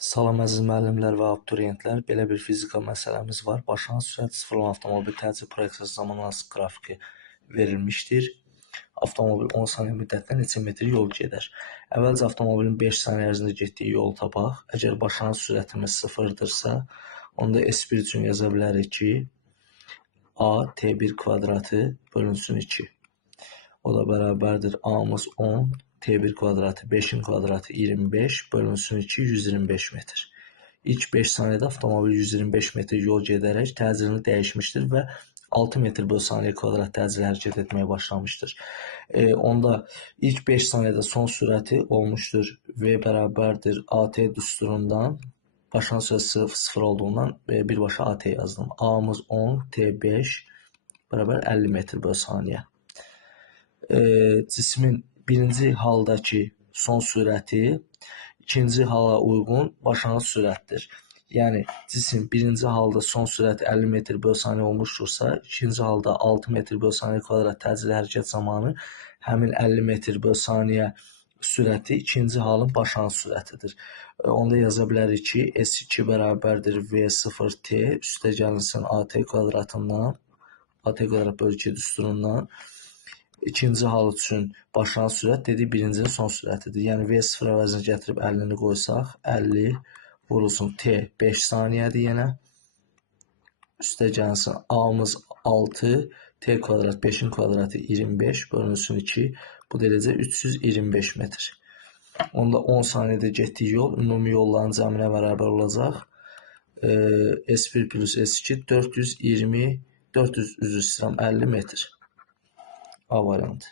Salam əziz müəllimlər və abituriyentlər. Belə bir fizika məsələmiz var. Başlanğıc sürət 0 olan avtomobil təcili proyeksiyası zamanı qrafiki verilmişdir. Avtomobil 10 saniyə müddətdə neçə metr yol gedər? Əvvəlcə avtomobilin 5 saniyə ərzində getdiyi yolu tapaq. Əgər başlanğıc sürətimiz 0-dırsa, onda S1 üçün yaza bilərik ki, A T1 kvadratı bölünsün 2. O da bərabərdir A-mız 10, T1 kvadratı 5-in kvadratı 25 bölünsün 2, 125 metr. İlk 5 saniyədə avtomobil 125 metr yol gedərək təcilini dəyişmişdir və 6 metr bölü saniyə kvadrat təcili hərəkət etməyə başlamışdır. Onda ilk 5 saniyədə son sürəti olmuşdur V bərabərdir AT düsturundan. Başlanğıc sürəti 0 olduğundan birbaşa AT yazdım. A-mız 10, T5 bərabər 50 metr bölü saniyə. Cismin birinci haldakı son sürəti ikinci hala uyğun başlanğıc sürətdir. Yəni cisim birinci halda son sürət 50 metr bölü saniyə olmuşdursa, ikinci halda 6 metr bölü saniyə kvadrat təcili hərəkət zamanı həmin 50 metr bölü saniyə sürəti ikinci halın başlanğıc sürətidir. Onda yaza bilərik ki, S2 bərabərdir V0T üstə gəlinsin AT kvadratından, AT kvadrat bölü 2 düsturundan. İkinci hal üçün başlanğıc sürət dedik birincinin son sürətidir. Yəni V0 əvəzinə gətirib 50-ni qoysaq, 50 vurulsun T 5 saniyədir yenə. Üstə gəlsin A-mız 6, T kvadrat 5-in kvadratı 25 bölünsün 2. Bu da eləcə 325 metr. Onda 10 saniyədə getdiyi yol ümumi yolların cəminə bərabər olacaq. S1 plus S2 420, 400 üzr istəyirəm 50 metr. A variantı.